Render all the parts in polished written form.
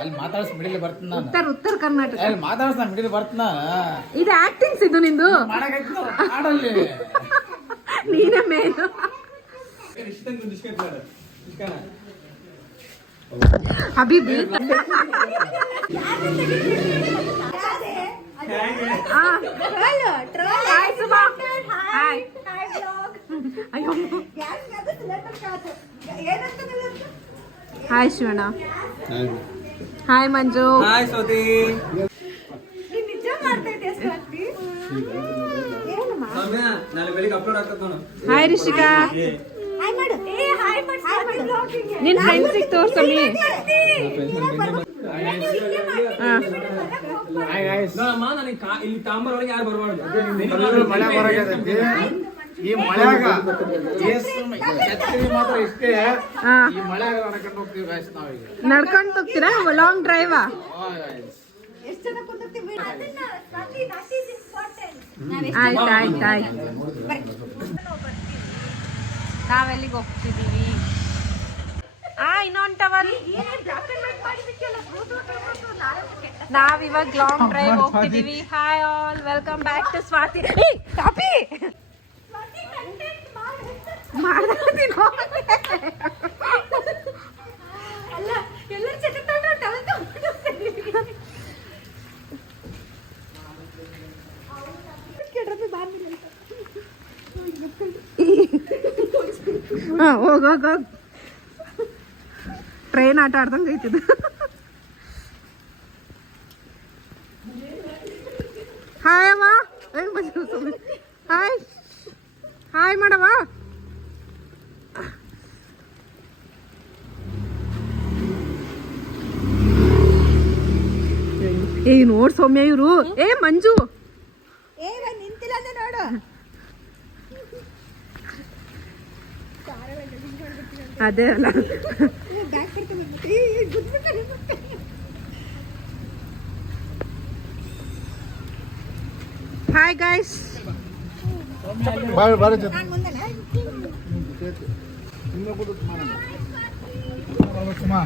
ಅಲ್ಲಿ ಮಾತಾಡ್ಸ್ ಮಿಡಿಲಿ ಬರ್ತೀನಿ ನಾನು. ಉತ್ತರ ಕರ್ನಾಟಕ ಅಲ್ಲಿ ಮಾತಾಡ್ಸ್ ನಾನು ಮಿಡಿಲಿ ಬರ್ತೀನಿ ನಾನು. ಇದು ಆಕ್ಟಿಂಗ್ಸ್ ಇದು ನಿಂದು. ಮಾಡಲ್ಲಿ ನೀನೇ ಮೇನ್. ಅಭಿ ಬೀಳ್ತಾ ಹಾಯ್ ಶಿವಣ್ಣ. ಹಾಯ್ ಮಂಜು. ಹಾಯ್ ಸ್ವಾತಿ. ನಾಳೆ ಬೆಳಿಗ್ಗೆ ಅಪ್ಲೋಡ್ ಆಗ್ತದೆ ನೋಡು. ಹಾಯ್ ರಿಷಿಕಾ. ನಿನ್ ಫ್ರೆಂಡ್ಸಿಗೆ ತೋರ್ಸಮ್ಮಿ. ನೋಡಮ್ಮ, ನನಗೆ ಇಲ್ಲಿ ತಾಂಬರ್ ಒಳಗೆ ಯಾರು ಬರಬಾರ್ದು. ಮಳೆ ಬರಾಗೈತಿ ಈ ಮಳೆಯಾಗ ಮಾತ್ರ ಇಷ್ಟೇ. ಈ ಮಳೆಯಾಗ ನಡ್ಕೊಂಡು ಹೋಗ್ತೀವಿ ಗಾಯ್ಸ್ ನಾವೀಗ. ನಡ್ಕೊಂಡು ಹೋಗ್ತೀರಾ ಲಾಂಗ್ ಡ್ರೈವಾ? ಆಯ್ತು ಆಯ್ತು ಆಯ್ತು. ನಾವೆಲ್ಲಿಗೆ ಹೋಗ್ತಿದೀವಿ? ಇನ್ನೊಂದು ಟವಲ್. ನಾವಿವಾಗ ಲಾಂಗ್ ಡ್ರೈವ್ ಹೋಗ್ತಿದೀವಿ. Hi all, welcome back to Swathi. ಕಾಪಿ ಹೋಗೋಗ ಟ್ರೈನ್ ಆಟ ಆಡ್ದಂಗೆ ಐತಿದು. ಹಾಯ್ ಅವ. ಹಾಯ್ ಹಾಯ್ ಮಾಡವ. ನೋಡ್ ಸೌಮ್ಯ ಇವ್ರು. ಮಂಜು ನಿಂತಿಲ್ಲ ನೋಡು. ಅದೇ ಅಲ್ಲ. Hi guys.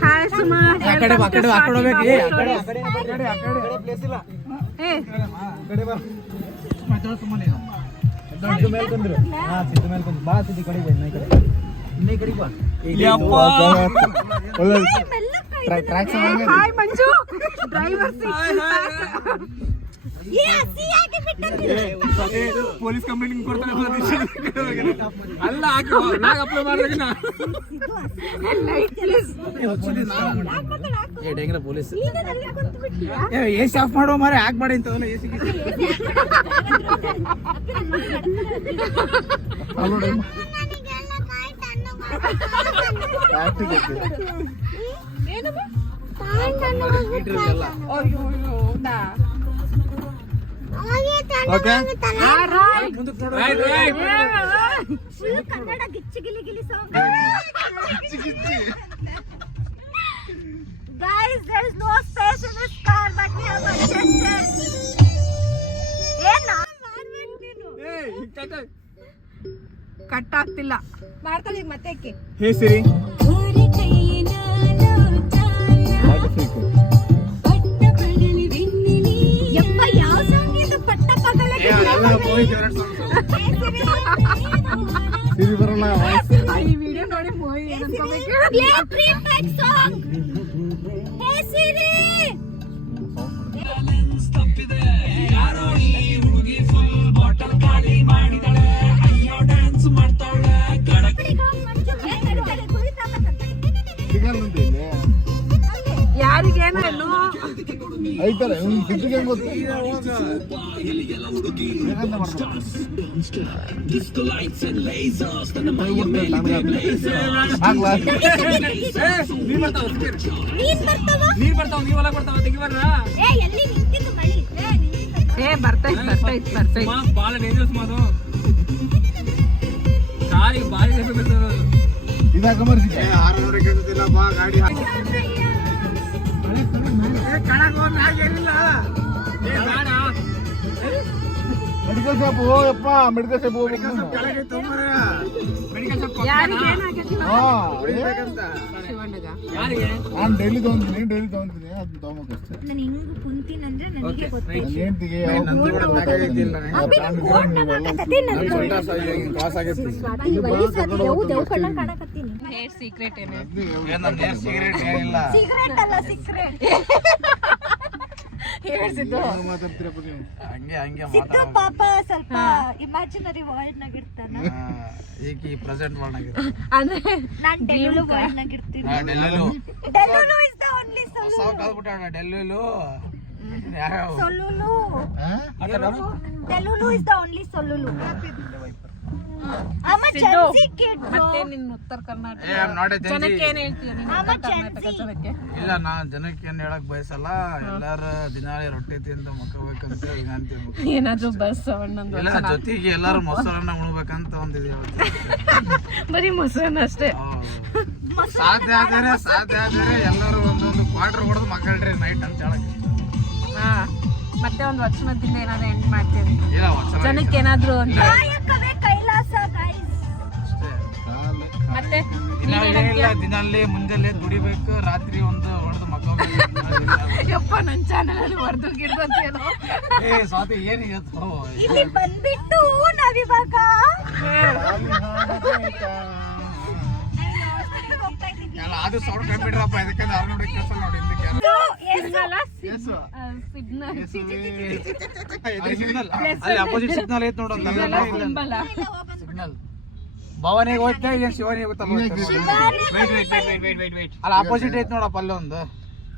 Hi Suma. Hi Manju. Driver police complaint ಕೊಡ್ತಾರೆ. ಅಲ್ಲ ಅಪ್ಲೋಡ್ ಮಾಡಿದ್ರೆ ಪೊಲೀಸ್ ಎಸಿ ಆಫ್ ಮಾಡೋ ಮಾರೆ ಯಾಕೆ ಮಾಡಿ ಅಂತವಲ್ಲ. AC Guys, there is no space in this car, but we have adjusted. Cut ಆಗ್ತಿಲ್ಲ. ಮಾಡ್ತಾಳೆ ಈಗ ಮತ್ತೆ ಅಕ್ಕಿ. ಹೇ ಸಿರಿ. ಯಪ್ಪ ಯಾವ ಸಾಂಗ್ ಇದು? ಪಟ್ಟ ಪಗಲ ಈ ವಿಡಿಯೋ ನೋಡಿ ಮೋಯಿ ಅನ್ಕೋಬೇಕು. ಸಾಂಗ್ ಹೇ ಸಿರಿ. ಯಾರೋ ಈ ಹುಡುಗಿ ಫುಲ್ ಬಾಟಲ್ ಖಾಲಿ ಮಾಡಿದಳೆ. ಅಯ್ಯೋ ಡ್ಯಾನ್ಸ್ ಮಾಡ್ತಾಳೆ. ಯಾರಿಗೇನು ಐತಾರೆ ಗೊತ್ತು. ನೀರ್ ಬರ್ತಾವ ನೀವೆಲ್ಲ ಬರ್ತಾವ ತೆಗಿಬಾರ. ಬರ್ತೈತೆ ಬಾಳ ಡೇಂಜರಸ್ ಮಾತು. ಕಾಲಿಗೆ ಬಾರಿ ಇದಾಗ ಮರ್ಸಿಕೆ 600 ಕೆಡ್ತಿಲ್ಲ ಬಾ ಗಾಡಿ ಮೆಡಿಕಲ್ ಶಾಪ್ ಹೋಗಪ್ಪ. ಮೆಡಿಕಲ್ ಶಾಪ್ ಹೋಗ್ಬೇಕು. ಯಾರಿಗೆ ನಾನು ಡೈಲಿ ತಗೊಂತೀನಿ ಅದು ತಗೊಂಬೇಕಷ್ಟೇ. ನಾನು ಹಿಂಗ್ ಕುಂತೀನಂದ್ರೆ ನನಗೆ ಗೊತ್ತಾಯ್ತು. ನನ್ನ ಹೆಂಡ್ತಿಗೆ ನಂದು ಕೂಡ ಬೇಕಾಗಿದ್ದಿಲ್ಲ ಪಾಸ್ ಆಗೈತಿ. ಹೇರ್ ಸೀಕ್ರೆಟ್ ಏನು ನಂದು ಸಿಗರೇಟ್ ಏನಿಲ್ಲ. ಸೀಕ್ರೆಟ್ ಅಲ್ಲ ಸೀಕ್ರೆಟ್ ಹೇಳ್ಸಿದ್ದು ಮಾತಾಡ್ತೀರಪ್ಪ ನೀವು. ಹಂಗೆ ಸಿದ್ದು ಪಾಪ ಸ್ವಲ್ಪ ಇಮ್ಯಾಜಿನರಿ ವರ್ಲ್ಡ್ ನಾಗ ಇರ್ತಾನ. ಈಗ ಈ ಪ್ರೆಸೆಂಟ್ ವರ್ಲ್ಡ್ ಅಂದ್ರೆ ನಾನ್ ಡೆಲ್ಲುಲು ವರ್ಲ್ಡ್ ನಾಗ ಇರ್ತೀನಿ. Delulu delulu is the only delulu solulu. ಹಾ? Delulu is the only solulu. I'm a Gen Z kid, bro. ಮತ್ತೆ ನಿನ್ನ ಉತ್ತರ ಕರ್ನಾಟಕ ಏ, I'm not a Gen Z. ಜನಕ್ಕೆ ಏನ್ ಹೇಳ್ತೀಯ ನೀನು I'm a ಉತ್ತರ Gen ಕರ್ನಾಟಕ Z. ಜನಕ್ಕೆ? ಇಲ್ಲ ನಾ ಜನಕ್ಕೆ ಏನ್ ಹೇಳಕ್ ಬಯಸಲ್ಲ. ಎಲ್ಲಾರ ದಿನಾಳಿ ರೊಟ್ಟಿ ತಿಂತ ಮಕ್ಕಬೇಕಂತ ಈಗ ಅಂತೀವಿ. ಏನಾದ್ರೂ ಬಸ್ ಒಂದೊಂದು ಇಲ್ಲ ಜೊತೆಗೆ ಎಲ್ಲಾರು ಮೊಸರನ್ನ ಉಣ್ಬೇಕಂತ ಒಂದಿದೆ. ಬರೀ ಮೊಸರನ್ನ ಅಷ್ಟೇ. ಸಾಧ್ಯ ಆದರೆ ಎಲ್ಲರೂ ಒಂದೊಂದು ಕ್ವಾರ್ಟರ್ ಹೊಡೆದು ಮಕ್ಕಳ್ರಿ ನೈಟ್ ಅಂತ ಹೇಳಕ್. ಹಾ ಮತ್ತೆ ಒಂದು ವಚನದಿಂದ ಏನಾದ್ರು ಎಂಡ್ ಮಾಡ್ತೀರಿ ಇಲ್ಲ ವಚನ ಜನಕ್ಕೆ ಏನಾದ್ರು ಒಂದು ಕಾಯಕವೇ ಕೈಲಾಸ guys. ಅಷ್ಟೇ. ಮತ್ತೆ ದಿನಲ್ಲಿ ಮುಂಜಾನೆ ದುಡಿಬೇಕು, ರಾತ್ರಿ ಒಂದು ಹೊಡೆದು ಮಕ್ಕಳು. ಯಪ್ಪ ನನ್ನ ಚಾನಲ್ ಅಲ್ಲಿ ಹೊಡೆದು ಗಿಡ್ದಂತೇನೋ. ಏ ಸ್ವಾತಿ ಏನು ಇವತ್ತು ಇಲ್ಲಿ ಬಂದ್ಬಿಟ್ಟು ನಾವಿವಾಗ ಅದು ಸೌಂಡ್ ಕಂಪ್ಯೂಟರಪ್ಪ, ಇದಕ್ಕೆ ನೋಡಿ ಕೆಲಸ ನೋಡಿ ಅಲ್ಲಿ ಅಪೋಸಿಟ್ ಸಿಗ್ನಲ್ ಐತ್ ನೋಡು. ಸಿಗ್ನಲ್ ಭವನಿಗೆ ಹೋಗ್ತಾ ಏನ್ ಶಿವನಿಗೆ ಗೊತ್ತಲ್ಲ. ಅಲ್ಲಿ ಅಪೋಸಿಟ್ ಐತ್ ನೋಡಪ್ಪ ಅಲ್ಲೊಂದು.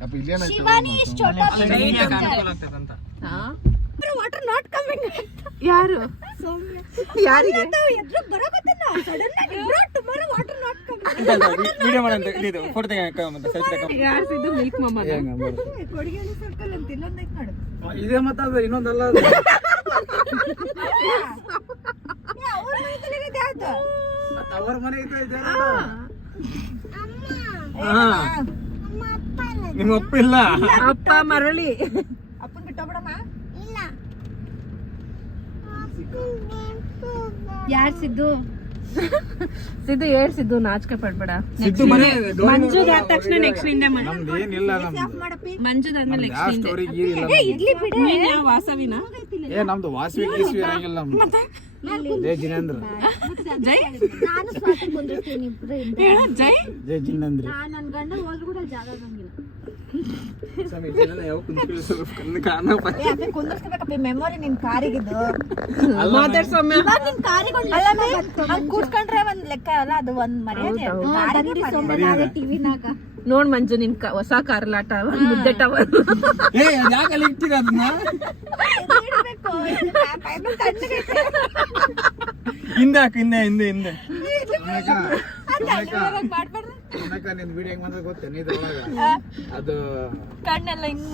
ಅಪ್ಪ ಇಲ್ಲೇನಾಯ್ತು? ಶಿವಾನಿ is छोटा ವಾಟರ್ ನಾಟ್ ಕಮಿಂಗ್. ಯಾರು ಯಾರಿಗೆ ಎದ್ರು ಬರಕತ್ತನ ಸಡನ್ ಆಗಿ tomorrow water not coming. Video ಮಾಡಂತ ಇದು ಫೋಟೋ ತೆಗೆ ಯಾರ್ಸಿದ್ದು ಮಿಲ್ಕ್ ಮಮ್ಮ ಕೊಡಿಗೆಳಿ ಸರ್ಕಲ್ ಅಂತ ಇಲ್ಲೊಂದ್ ಐತ್ ನೋಡು. ಇದೇ ಮತ್ತದು ಇನ್ನೊಂದಲ್ಲ. ಅವ್ರ ಮನೆಯಲ್ಲಿ ಇದೆ ಯಾವ್ದು? ಅವ್ರ ಮನೆ ಐತೆ. ನಿಮ್ಮ ಅಪ್ಪ ಇಲ್ಲ. ಅಪ್ಪ ಮರಳಿ ಅಪ್ಪನ್ ಬಿಟ್ಟೋಗ್ಬಿಡಮ್ಮ. ಇಲ್ಲ ಯಾರ್ ಸಿದ್ದು? ಸಿದ್ದು ಹೇಳ್ಸಿದ್ದು ನಾಚಿಕೆ ಪಡ್ಬೇಡ. ಸಿದ್ದು ಮನೆ ಮಂಜುದ್ ಆದ ತಕ್ಷಣ ನೆಕ್ಸ್ಟ್ ನಿಂದೆ ನಮ್ದು ಏನಿಲ್ಲ. ಆಫ್ ಮಾಡಪ್ಪಿ. ಮಂಜುದ್ ಆದ್ಮೇಲೆ ನೆಕ್ಸ್ಟ್ ನಿಂದೆ. ಸ್ಟೋರಿ ಇಲ್ಲ. ಏ ಇಡ್ಲಿ ಬಿಡೆ. ನೀನ್ ಯಾವ ವಾಸವಿನ ಏ ನಮ್ದು ವಾಸವಿ ಗೀಸ್ವಿ ಇರಂಗಿಲ್ಲ ನಮ್ದು. ಜೈ ಜಿನೇಂದ್ರ. ಜೈ ನಾನು ಸ್ವಾತಿ ಕುಂದಿರ್ತೀನಿ ಇಬ್ರು ಹಿಂದೆ. ಹೇಳ ಜೈ ಜೈ ಜಿನೇಂದ್ರ. ನನ್ ಗಂಡ ಹೋದ್ರು ಕೂಡ ಜಾಗ ಆಗಂಗಿಲ್ಲ. ಏ ಅಪ್ಪಿ ಕುಂದಿರ್ಸ್ಬೇಕಪ್ಪಿ. ಮೆಮೊರಿ ನಿನ್ ಕಾರಿಗಿದ್ದು ಮಾತಾಡ್ಸೊಮ್ಮೆ ನಿನ್ ಕಾರಿಗೊಂದು ಹಂಗ್ ಕೂತ್ಕೊಂಡ್ರೆ ಒಂದ್ ಲೆಕ್ಕ ಅಲ್ಲ, ಅದು ಒಂದ್ ಮರ್ಯಾದೆ. ಟಿವಿನಾಗ ನೋಡ್ ಮಂಜು ನಿನ್ ಹೊಸ ಕಾರ್ಲಾಟ ಮುದ್ದೆ ಟವರ್ ಏ ಯಾಕಲ್ಲಿ ಇಟ್ಟಿರ ಅದನ್ನ ಇಡ್ಬೇಕು. ಹಿಂದೆ ಹಾಕು, ಹಿಂದೆ ಮಾಡ್ಬಾರ್ದು. ನಿನ್ ವಿಡಿಯೋ ಹೆಂಗ್ ಬಂದ್ರೆ ಗೊತ್ತೇನೆ ಇದ್ರೊಳಗ. ಅದು ಕಣ್ಣೆಲ್ಲ ಹಿಂಗ್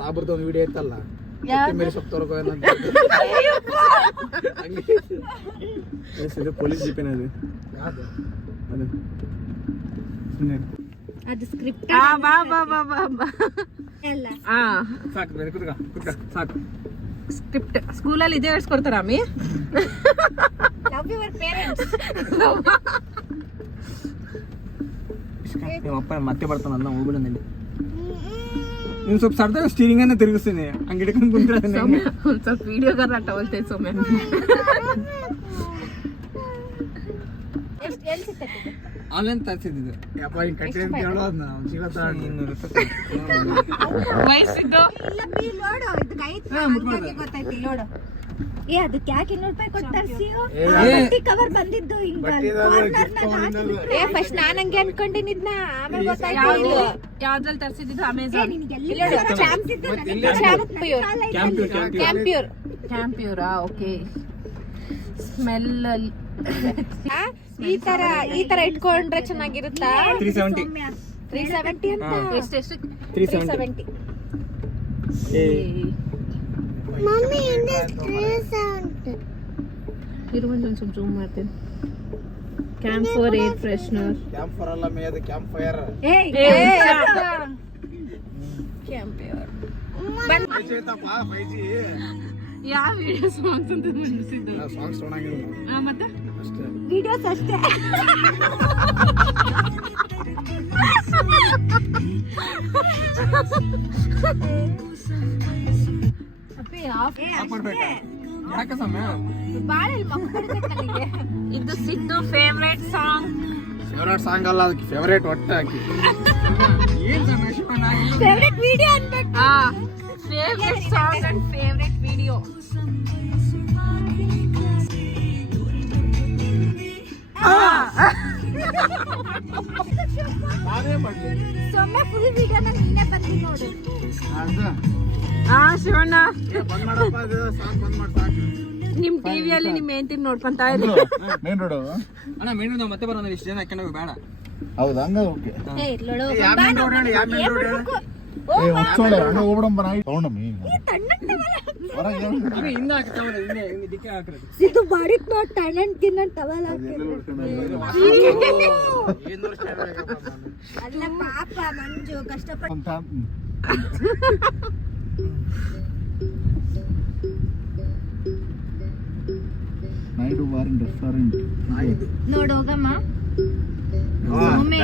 ಸಾಬ್ರದ ಒಂದು ವಿಡಿಯೋ ಐತಲ್ಲ, ಮೇಲೆ ಸೊಪ್ಪು ತರಕೋ ಪೊಲೀಸ್ ಜೀಪೇನ ಅದು ಅದು ಸ್ಕ್ರಿಪ್ಟ್ ಬಾ ಬಾ ಬಾ ಬಾ ಬಾ ಅಲ್ಲ. ಸಾಕು ಬೇರೆ ಕುತ್ಕ ಸಾಕು. ಸ್ಕ್ರಿಪ್ಟ್ ಸ್ಕೂಲಲ್ಲಿ ಇದೇ ಹೇಳ್ಸ್ಕೊಡ್ತಾರ ಅಮ್ಮಿ. Love your parents. ನಿಮ್ಮ ಅಪ್ಪ ಮತ್ತೆ ಬರ್ತಾನ ಅನ್ನ ಹೋಗ್ಬಿಡನಲ್ಲಿ. ನೀನ್ ಸ್ವಲ್ಪ ಸಡ್ದಾಗ ಸ್ಟೀರಿಂಗ್ ಅನ್ನ ತಿರುಗಿಸ್ತೀನಿ, ಹಂಗ ಹಿಡ್ಕೊಂಡು ಕುಂತ್ರೆ ಒಂದ್ ಸ್ವಲ್ಪ ವಿಡಿಯೋ ಕಾರ್ಲಾಟ ಹೋಲ್ತೈ ಸೌಮ್ಯ. ಎಲ್ಲಿ ಸಿಗ್ತೈತಿ? ಆನ್ಲೈನ್ ತರಿಸಿದ್ದು ಯಪ್ಪ ಹಿಂಗೆ ಕಟ್ಟಿದೆ ಅಂತ ಹೇಳೋದು ನಾವು ಸಿಗತ್ತಾ 200 ವಯಸ್ಸಿದ್ದು ಇಲ್ಲ ಬಿ ಲೋಡು ಇದಕ್ಕೆ ಐತೆ ಗೊತ್ತೈತಿ ಲೋಡು. ಏ ಅದಕ್ಕೆ ಯಾಕೆ 200 ರೂಪಾಯಿ ಕೊಟ್ಟು ತರ್ಸಿಯೋ? ಬಟ್ಟಿ ಕವರ್ ಬಂದಿದ್ದು ಹಿಂಗ ಕಾರ್ನರ್ನಾಗ. ಏ ಫಸ್ಟ್ ನಾನು ಹಂಗೆ ಅನ್ಕೊಂಡಿದ್ನ, ಆಮೇಲೆ ಗೊತ್ತಾಯ್ತು ಯಾವ್ದ್ರಲ್ಲಿ ತರ್ಸಿದ್ದು ಅಮೆಝಾನ್. ಕ್ಯಾಂಪ್ಯೂರಾ ಓಕೆ. ಸ್ಮೆಲ್ ಈ ತರ ಇಟ್ಕೊಂಡ್ರೆ ಚೆನ್ನಾಗಿರುತ್ತಾ? 370 370 ಅಂತ. ಎಷ್ಟೆಷ್ಟು? 370. ಮಮ್ಮಿ ಹಿಂದೆ 370. ಇರು ಒಂದ್ ಸ್ವಲ್ಪ ಜೂಮ್ ಮಾಡ್ತೀನಿ. Camp for air freshener. Camp fire ಅಲ್ಲ ಮೇ, ಅದು ಕ್ಯಾಂಪ್ ಫೈರ್. ಕ್ಯಾಂಪ್ಯೂರ್ ಬಂದ್ ಐತಪ್ಪ 5G. ಯಾವ ವಿಡಿಯೋ ಸಾಂಗ್ಸ್ ಅಂತ ಮುಂದಿಸಿದ್ದು? ಸಾಂಗ್ಸ್ ನೋಡಂಗಿಲ್ಲ ಮತ್ತೆ ಅಷ್ಟೇ, ವಿಡಿಯೋಸ್ ಅಷ್ಟೇ. ಅಪ್ಪಿ ಆಫ್ ಮಾಡ್ಬೇಕಾ ಯಾಕೆ ಸಮಯ ಬಾಳೆಲ್ ಮಕ್ಕಳಿಗೆ ನನಗೆ ಇದು Siddu favourite song. Favourite song ಅಲ್ಲ, ಅದಕ್ಕೆ ಫೇವ್ರೇಟ್ ಒಟ್ಟು ಹಾಕಿ. ಏನ್ ಸಮಯ ಶಿವಣ್ಣ ಫೇವ್ರೆಟ್ ವಿಡಿಯೋ ಅನ್ಬೇಕು. Favourite song and favourite video. ನಾನೇ ಮಾಡ್ಲಿ ಸೊಮ್ಮೆ ಫುಲ್ ವಿಡಿಯೋನ ನೀನೇ ಬಂದಿ ನೋಡು. ಶಿವಣ್ಣ ಬಂದ್ ಮಾಡಪ್ಪ, ಅದು ಸಾಂಗ್ ಬಂದ್ ಮಾಡಿ ಸಾಕು. ನಿಮ್ ಟಿವಿಯಲ್ಲಿ ನಿಮ್ ಹೆಂಡತಿನ ನೋಡ್ಕೊಂತ ಇರಿ. ಮೇನ್ ರೋಡು ಅಣ್ಣ ಮೇನು ನಾವು ಮತ್ತೆ ಬರೋಣ ಇಷ್ಟು ಜನ ಹಾಕೊಂಡು ಬೇಡ ಹೌದು, ಹಂಗ ಓಕೆ. ಏ ಇಲ್ಲೋಡು ಯಾವ main road ಹೇಳು, ಯಾವ main road ಹೇಳು? ಏ ಹುಚ್ಚೋಳೆ, ಹಂಗ ಹೋಗ್ಬಿಡಂಬ ನಾಯಿ ತಗೊಂಡಮ್ಮಿ ಹೊರಗೆ. ಅದೇ ಹಿಂದೆ ಹಾಕ್ತಾವಲ್ಲ, ಹಿಂದೆ ಹಿಂಗೆ ದಿಕ್ಕೆ ಹಾಕಿರೋದು. ಇದು ಮಾಡಿದ್ ನೋಡ್ ಟಣನ್ ತಿನ್ನನ್ ಟವಲ್ ಹಾಕಿದ್ರು. ಅಲ್ಲ ಪಾಪ ಮಂಜು ಕಷ್ಟಪಟ್ಟು ಅಂತ ನೈಡು ಬಾರ್ ಅಂಡ್ ರೆಸ್ಟೋರೆಂಟ್. ನೋಡು ಹೋಗಮ್ಮ. ಸೌಮ್ಯ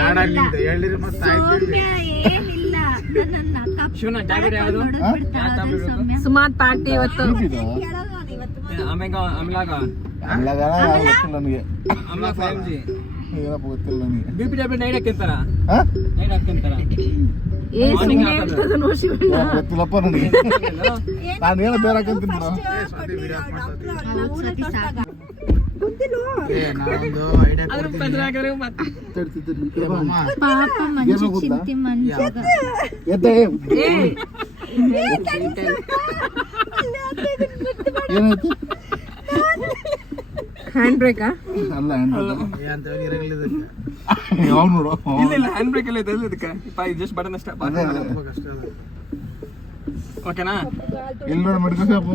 ಏನಿಲ್ಲ ನನ್ನ ಶಿವಣ್ಣ ಟ್ಯಾಬ್ಲೆಟ್ ಯಾವುದು? ಸೌಮ್ಯ ಸುಮಾರ್ ಪಾರ್ಟಿ ಇವತ್ತು. ಕೇಳೋದು ಅವ್ನು ಇವತ್ತು ಅಮ್ಲಾಗ ನನಗೆ ಅಮ್ಲಾಗ 5G ಏನಪ್ಪ ಗೊತ್ತಿಲ್ಲ ನನಗೆ. BP ಟ್ಯಾಬ್ಲೆಟ್ ನೈಟ್ ಹಾಕ್ಯಂತಾರ, ಹಾ? ನೈಟ್ ಹಾಕ್ಯಂತಾರ. ಏ ಸುಮ್ನೆ ಇರ್ತದ ನೋ ಶಿವಣ್ಣ. ಗೊತ್ತಿಲ್ಲಪ್ಪ ನನಗೆ. ನಾನು ಏನೋ ಬೇರೆ ಹಾಕಂತೀನಿ ಬಿಡು. ಅದ್ರ ಪತ್ರ ಹಾಕಿದ್ರೆ ಮತ್ತೆ ಪಾಪ ಮಂಜು ಚಿಂತೆ ಮಂಜಾಗ ಎದ್ದೆ ಏನಾಯ್ತು? ಹ್ಯಾಂಡ್ ಬ್ರೇಕಾ? ಅಲ್ಲ ಯಾವ ನೋಡು. ಇಲ್ಲ ಇಲ್ಲ ಹ್ಯಾಂಡ್ ಬ್ರೇಕ್ ಎಲ್ಲ ಇದೆ ಇದಕ್ಕೆ ಜಸ್ಟ್ ಬಟನ್ ಅಷ್ಟೇ. ಓಕೆನಾ? ಎಲ್ಲಿ ನೋಡಿ ಮೆಡಿಕಲ್ ಶಾಪ್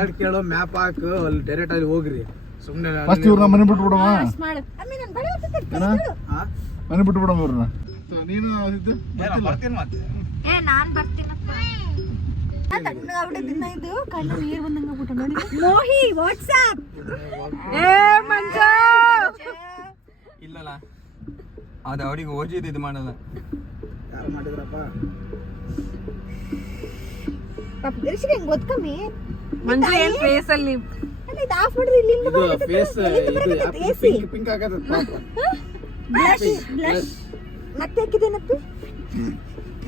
ಎರಡು ಕೇಳೋ ಮ್ಯಾಪ್ ಹಾಕು, ಅಲ್ಲಿ ಡೈರೆಕ್ಟ್ ಅಲ್ಲಿ ಹೋಗ್ರಿ. ಸುಮ್ಮನೆ ಫಸ್ಟ್ ಇವ್ರನ್ನ ಮನೆ ಬಿಟ್ಟು ಬಿಡವ. ಮಾಡು. ಮನೆ ಬಿಟ್ಟು ಬಿಡವ ಇವ್ರನ್ನ. ನೀನು ಇದು ಏ ನಾನ್ ಬರ್ತೀನಪ್ಪ. ಇದು ಕಣ್ಣು ನೀರು ಬಂದಂಗ ಆಗ್ಬಿಟ್ಟು ನೋಡಿ. ಮೋಹಿ ವಾಟ್ಸ್ಆಪ್. ಏ ಮಂಜು ಇಲ್ಲಲ್ಲ ಅದು ಅವ್ರಿಗೆ ಓಜಿದ್ ಇದು ಮಾಡಲ್ಲ. ಯಾರು ಮಾಡಿದ್ರಪ್ಪ? ಪಾಪ ದರ್ಶಿಗೆ ಹೆಂಗ್ ಗೊತ್ಕಮ್ಮಿ. ಮಂಜು ಏನ್ ಫೇಸ್ ಅಲ್ಲಿ ಅಲ್ಲ ಇದು ಆಫ್ ಮಾಡಿದ್ರೆ ಇಲ್ಲಿಂದ ಇದು ಬರುತ್ತೆ. ಫೇಸ್ ಎಲ್ಲಿಂದ ಇದು AC. ಪಿಂಕ್ ಆಗತ್ತೆ ಪಾಪ. ಬ್ಲಶ್ ಮತ್ತೆ ಹಾಕಿದೇನಪ್ಪ.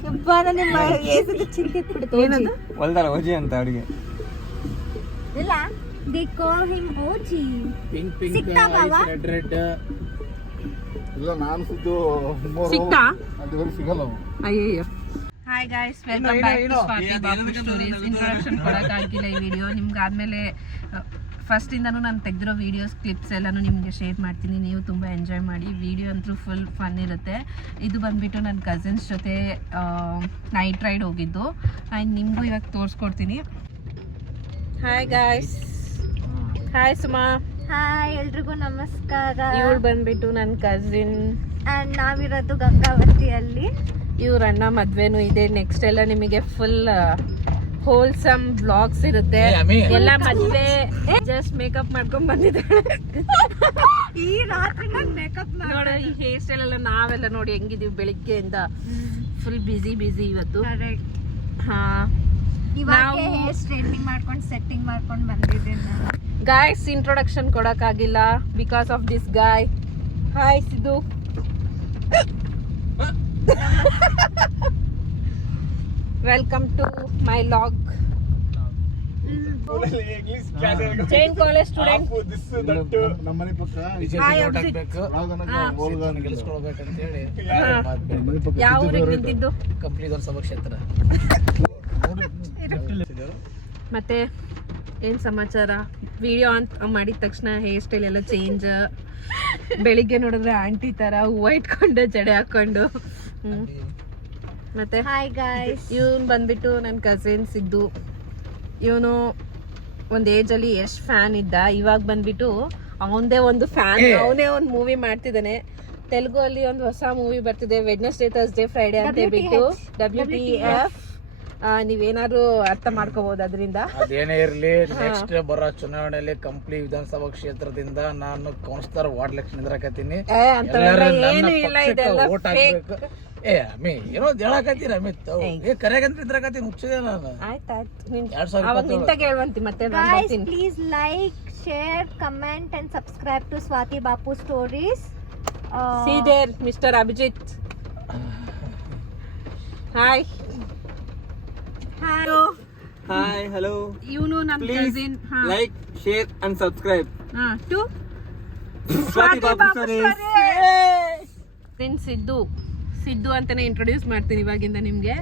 ಯಪ್ಪ ನನ್ನ ಏಸದ ಚಿಂತೆ ಬಿಡ್ತು. ಏನದು? ಹೊಲ್ದಾರ ಓಜಿ ಅಂತ ಅವ್ರಿಗೆ. ಇಲ್ಲ they call him OG. Pink pink ಸಿಕ್ತಾ ಬಾವ? Red red. ಇಲ್ಲ ನಾನು ಸಿದ್ದು ಸಿಕ್ತಾ? ಅಲ್ಲಿವರೆಗೆ ಸಿಗಲ್ಲ ಅವು. ಅಯ್ಯಯ್ಯೋ. Hi guys, welcome back to Swathi Bapu stories. Introduction ಕೊಡೋಕ್ಕಾಗಿಲ್ಲ ಈ ವಿಡಿಯೋ ನಿಮ್ಗೆ. ಆದಮೇಲೆ ಫಸ್ಟಿಂದನೂ ನಾನು ತೆಗೆದಿರೋ ವೀಡಿಯೋಸ್ ಕ್ಲಿಪ್ಸ್ ಎಲ್ಲನೂ ನಿಮಗೆ ಶೇರ್ ಮಾಡ್ತೀನಿ. ನೀವು ತುಂಬ ಎಂಜಾಯ್ ಮಾಡಿ. ವಿಡಿಯೋ ಅಂತೂ ಫುಲ್ ಫನ್ ಇರುತ್ತೆ. ಇದು ಬಂದುಬಿಟ್ಟು ನನ್ನ ಕಸಿನ್ಸ್ ಜೊತೆ ನೈಟ್ ರೈಡ್ ಹೋಗಿದ್ದು. ಆ್ಯಂಡ್ ನಿಮಗೂ ಇವಾಗ ತೋರಿಸ್ಕೊಡ್ತೀನಿ. Hi guys. Hi Suma. Hi ಎಲ್ರಿಗೂ ನಮಸ್ಕಾರ. ಇವಳು ಬಂದ್ಬಿಟ್ಟು ನನ್ನ ಕಸಿನ್. ಅಂಡ್ ನಾವಿರೋದು ಗಂಗಾವತಿಯಲ್ಲಿ. ಇವ್ರ ಅಣ್ಣ ಮದ್ವೆನೂ ಇದೆ. ನೆಕ್ಸ್ಟ್ ಎಲ್ಲ ನಿಮಗೆ ಫುಲ್ ಹೋಲ್ಸಮ್ ವ್ಲಾಗ್ಸ್ ಇರುತ್ತೆ. ಎಲ್ಲ ಮದ್ವೆ ಜಸ್ಟ್ ಮೇಕಪ್ ಮಾಡ್ಕೊಂಡ್ ಬಂದಿದ್ದಾಳೆ. ಈ ರಾತ್ರಿ ಮೇಕಪ್ ನೋಡ ಈ ಹೇರ್ ಸ್ಟೈಲ್ ಎಲ್ಲ ನಾವೆಲ್ಲ ನೋಡಿ ಹೆಂಗಿದೀವಿ ಬೆಳಿಗ್ಗೆಯಿಂದ. ಫುಲ್ ಬಿಸಿ ಇವತ್ತು. ಹಾ, ಇವಾಗ ಹೇರ್ ಸ್ಟ್ರೈಟ್ನಿಂಗ್ ಮಾಡ್ಕೊಂಡು ಸೆಟ್ಟಿಂಗ್ ಮಾಡ್ಕೊಂಡು ಬಂದಿದ್ದೀನಿ ನಾನು. ಗಾಯ್ಸ್ ಇಂಟ್ರೊಡಕ್ಷನ್ ಕೊಡಕ್ಕಾಗಿಲ್ಲ because of this guy. Hi Siddu. Welcome to my vlog. Jain college student. ನಮ್ಮ ಮನೆ ಪಕ್ಕ ಹಾಯ್ ಅಭಿಜಿತ್. ಗೆಲ್ಸ್ಕೊಳ್ಬೇಕಂತ ಹೇಳಿ ಯಾವ ಊರಿಗೆ ನಿಂತಿದ್ದು? ಕಂಪ್ನಿದವ್ರ ಸಭಾಕ್ಷೇತ್ರ. ಮತ್ತೆ ಏನ್ ಸಮಾಚಾರ? ವಿಡಿಯೋ ಅಂತ ಮಾಡಿದ ತಕ್ಷಣ ಹೇರ್ ಸ್ಟೈಲ್ ಎಲ್ಲ ಚೇಂಜ್. ಬೆಳಿಗ್ಗೆ ನೋಡಿದ್ರೆ ಆಂಟಿ ತರ ಹೂವು ಇಟ್ಕೊಂಡು ಜಡೆ ಹಾಕೊಂಡು. ಮತ್ತೆ ಹಾಯ್ ಗಾಯ್ಸ್. ಇವನು ಬಂದ್ಬಿಟ್ಟು ನನ್ನ ಕಸಿನ್ ಸಿದ್ದು. ಇವನು ಒಂದು ಏಜಲ್ಲಿ ಎಷ್ಟು ಫ್ಯಾನ್ ಇದ್ದ. ಇವಾಗ ಬಂದ್ಬಿಟ್ಟು ಅವನದೇ ಒಂದು ಫ್ಯಾನ್. ಅವನೇ ಒಂದು ಮೂವಿ ಮಾಡ್ತಿದ್ದಾನೆ. ತೆಲುಗು ಅಲ್ಲಿ ಒಂದು ಹೊಸ ಮೂವಿ ಬರ್ತಿದೆ, ವೆಡ್ನೆಸ್ಡೇ ಥರ್ಸ್ಡೇ ಫ್ರೈಡೆ ಅಂತ ಹೇಳ್ಬಿಟ್ಟು WTF. ನೀವೇನಾದ್ರು ಅರ್ಥ ಮಾಡ್ಕೋಬಹುದು ಅದರಿಂದ. ಅದೇನೇ ಇರ್ಲಿ, ನೆಕ್ಸ್ಟ್ ಬರೋ ಚುನಾವಣೆಯಲ್ಲಿ ಕಂಪ್ಲಿ ವಿಧಾನಸಭಾ ಕ್ಷೇತ್ರದಿಂದ ನಾನು ಕೌನ್ಸಿಲರ್ ವಾರ್ಡ್ ಎಲೆಕ್ಷನ್ ನಿಂದ್ರಾಕತ್ತೀನಿ. ಏನು ಇಲ್ಲ, ಇದೆಲ್ಲ ಓಟ್ ಹಾಕ್ಬೇಕು. ಅಮ್ಮಿ ಏನೋ ಹೇಳಕತ್ತೀನಿ ಅಮಿತ್, ಕರೆಗಂತ ನಿಂದ್ರಾಕತ್ತೀನಿ, ಹುಚ್ಚಿದೆ ನಾನು. ಆಯ್ತಾಯ್ತು, ಅವಾಗ ನಿಂತಾಗ ಹೇಳ್ವಂತಿ ಮತ್ತೆ ನಾನ್ Guys, ಬರ್ತೀನಿ. please like, share, comment and subscribe to Swati Bapu Stories. See there, Mr. Abhijit. Hi. Hello. Hi hello, ಇವನು ನನ್ನ cousin. Like share and subscribe to Swathi Bapu stories. Siddu ಅಂತಾನೆ ಇಂಟ್ರೊಡ್ಯೂಸ್ ಮಾಡ್ತೀನಿ ಇವಾಗಿಂದ ನಿಮ್ಗೆ.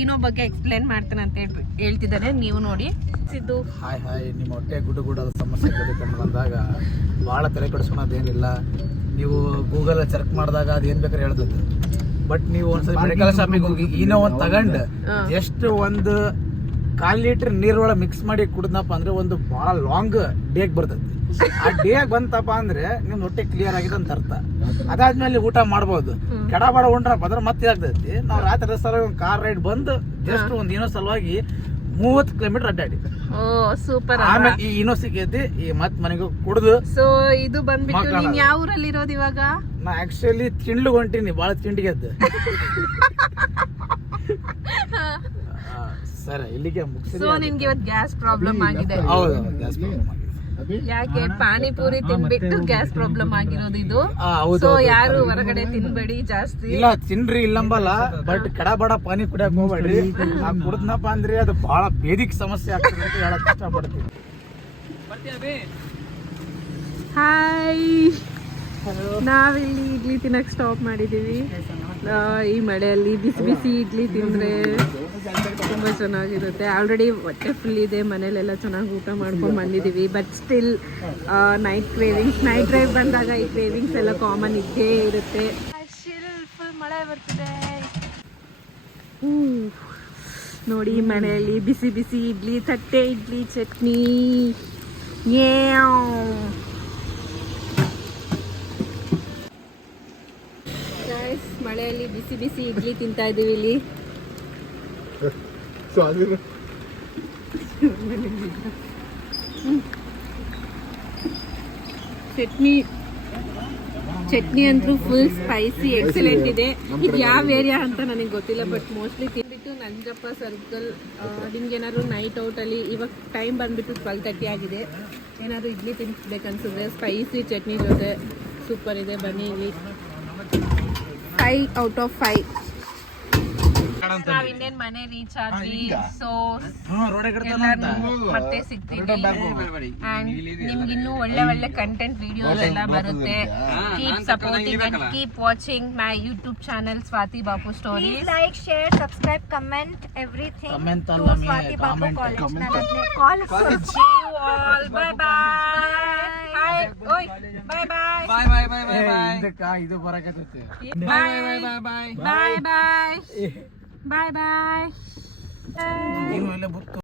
ಏನೋ ಬಗ್ಗೆ ಎಕ್ಸ್ಪ್ಲೇನ್ ಮಾಡ್ತಾನೆ ಅಂತ ಹೇಳ್ತಿದ್ದಾರೆ, ನೀವು ನೋಡಿ. ಸಿದ್ದು ಹಾಯ್, ನಿಮ್ಮ ಹೊಟ್ಟೆ ಗುಡ್ಡದ ಸಮಸ್ಯೆ ಕಂಡು ಬಂದಾಗ ಭಾಳ ತಲೆ ಕೆಡಿಸ್ಕೊಳೋದೇನಿಲ್ಲ. ನೀವು ಗೂಗಲ್ ಚೆಕ್ ಮಾಡಿದಾಗ ಅದೇನ್ ಬೇಕಾದ್ರೆ ಹೇಳ್ತದೆ. ಬಟ್ ನೀವು ಒಂದ್ಸಲ ಮೆಡಿಕಲ್ ಶಾಪಿಗೆ ಹೋಗಿ ಏನೋ ಒಂದು ತಗೊಂಡು ಎಷ್ಟು ಒಂದು 1/4 ಲೀಟರ್ ನೀರೊಳಗೆ ಮಿಕ್ಸ್ ಮಾಡಿ ಕುಡಿದ್ನಪ್ಪ ಅಂದ್ರೆ ಒಂದು ಭಾಳ ಲಾಂಗ್ ಡೇಗ್ ಬರ್ತೈತಿ. ಆ ಡೇಗ್ ಬಂತಪ್ಪ ಅಂದ್ರೆ ನಿಮ್ ಹೊಟ್ಟೆ ಕ್ಲಿಯರ್ ಆಗಿದೆ ಅಂತ ಅರ್ಥ. ಅದಾದ್ಮೇಲೆ ಊಟ ಮಾಡ್ಬೋದು. ಕೆಡಬಾಡ ಉಂಡ್ರಪ್ಪ ಅಂದ್ರೆ ಮತ್ತೆ ಆಗ್ತೈತಿ. ನಾವು ರಾತ್ರಿ ಸಲ ಒಂದು ಕಾರ್ ರೈಡ್ ಬಂದು ಜಸ್ಟ್ ಒಂದ್ ಏನೋ ಸಲುವಾಗಿ 30 ಕಿಲೋಮೀಟರ್ ಅಡ್ಡಾಡಿ. ಓ ಸೂಪರ್. ಆಮೇಲೆ ಈ ಇನ್ನೋ ಸಿಕ್ಕೈತಿ, ಈ ಮತ್ ಮನೆಗೆ ಕುಡ್ದು. ಸೊ ಇದು ಬಂದ್ಬಿಟ್ಟು ನೀನ್ ಯಾವ ಊರಲ್ಲಿ ಇರೋದು ಇವಾಗ? ನಾ ಆಕ್ಚುಲಿ ತಿಂಡ್ಲು ಹೊಂಟೀನಿ, ಭಾಳ ತಿಂಡಿಗೆದ್ದು. ಸರ್ ಇಲ್ಲಿಗೆ ಮುಗಿಸಿದೆ. ಸೊ ನಿನ್ಗೆ ಇವತ್ತು ಗ್ಯಾಸ್ ಪ್ರಾಬ್ಲಮ್ ಆಗಿದೆ. ಹೌದು, ಗ್ಯಾಸ್ ಪ್ರಾಬ್ಲಮ್ ಆಗಿದೆ. ಯಾಕೆ? ಪಾನಿಪುರಿ ತಿನ್ಬಿಟ್ಟು ಗ್ಯಾಸ್ ಪ್ರಾಬ್ಲಮ್ ಆಗಿರೋದು ಇದು. ಹೌದು. ಸೊ ಯಾರು ಹೊರಗಡೆ ತಿನ್ಬೇಡಿ ಜಾಸ್ತಿ. ಇಲ್ಲ ತಿನ್ರಿ ಇಲ್ಲಂಬಲ್ಲ, ಬಟ್ ಕಡಬಡ ಪಾನಿ ಕುಡಿಯಕ್ ಹೋಗ್ಬೇಡ್ರಿ. ಆ ಕುಡ್ದ್ನಪ್ಪ ಅಂದ್ರೆ ಅದು ಬಹಳ ಬೇದಿಕ್ ಸಮಸ್ಯೆ ಆಗ್ತದೆ ಅಂತ ಹೇಳಕ್ ಇಷ್ಟಪಡ್ತೀನಿ. ಹಾಯ್, ನಾವಿಲ್ಲಿ ಇಡ್ಲಿ ತಿನ್ನಕ್ ಸ್ಟಾಪ್ ಮಾಡಿದೀವಿ. ಈ ಮಳೆಯಲ್ಲಿ ಬಿಸಿ ಬಿಸಿ ಇಡ್ಲಿ ತಿಂದ್ರೆ ತುಂಬಾ ಚೆನ್ನಾಗಿರುತ್ತೆ. ಆಲ್ರೆಡಿ ಹೊಟ್ಟೆ ಫುಲ್ ಇದೆ, ಮನೇಲೆಲ್ಲ ಚೆನ್ನಾಗಿ ಊಟ ಮಾಡ್ಕೊಂಡು ಬಂದಿದ್ದೀವಿ. ಬಟ್ ಸ್ಟಿಲ್ ನೈಟ್ ಡ್ರೈವ್ ಬಂದಾಗ ಈ ಕ್ರೇವಿಂಗ್ಸ್ ಎಲ್ಲ ಕಾಮನ್ ಇದ್ದೇ ಇರುತ್ತೆ. ಫುಲ್ ಮಳೆ ಬರ್ತಿದೆ. ನೋಡಿ ಮನೆಯಲ್ಲಿ ಬಿಸಿ ಬಿಸಿ ಇಡ್ಲಿ, ತಟ್ಟೆ ಇಡ್ಲಿ, ಚಟ್ನಿ. ಮಳೆಯಲ್ಲಿ ಬಿಸಿ ಬಿಸಿ ಇಡ್ಲಿ ತಿಂತಾ ಇದೀವಿ ಇಲ್ಲಿ. ಚಟ್ನಿ ಅಂತೂ ಫುಲ್ ಸ್ಪೈಸಿ ಎಕ್ಸಲೆಂಟ್ ಇದೆ. ಇದು ಯಾವ ಏರಿಯಾ ಅಂತ ನನಗೆ ಗೊತ್ತಿಲ್ಲ, ಬಟ್ ಮೋಸ್ಟ್ಲಿ ತಿಂದ್ಬಿಟ್ಟು ನಂಜಪ್ಪ ಸರ್ಕಲ್. ನಿಮ್ಗೆ ಏನಾದ್ರು ನೈಟ್ ಔಟಲ್ಲಿ ಇವಾಗ ಟೈಮ್ ಬಂದ್ಬಿಟ್ಟು 12:30 ಆಗಿದೆ. ಏನಾದ್ರು ಇಡ್ಲಿ ತಿನ್ಬೇಕನ್ಸಿದ್ರೆ ಸ್ಪೈಸಿ ಚಟ್ನಿ ಜೊತೆ ಸೂಪರ್ ಇದೆ, ಬನ್ನಿ ಇಲ್ಲಿ. 5 out of 5. ನಾವ್ ಇನ್ನೇನ್ ಮನೆ ರೀಚ್ ಆದ್ವಿ. ಸೊ ಮತ್ತೆ ಸಿಗ್ತೀವಿ. ಅಂಡ್ ನಿಮ್ಗೆ ಇನ್ನೂ ಒಳ್ಳೆ ಕಂಟೆಂಟ್ ವಿಡಿಯೋಸ್ ಎಲ್ಲ ಬರುತ್ತೆ. Keep supporting and keep watching my YouTube channel Swathi Bapu stories. Please like, share, subscribe, comment everything Comment to on Swati Bapu comment. College. See you all. Bye bye. Hi. Oi. Bye bye. ಇದು ಬರಕತ್ತೈತಿ. Bye bye. Bye bye. Bye bye. ಏನು ಇಲ್ಲ ಬುತ್ತು.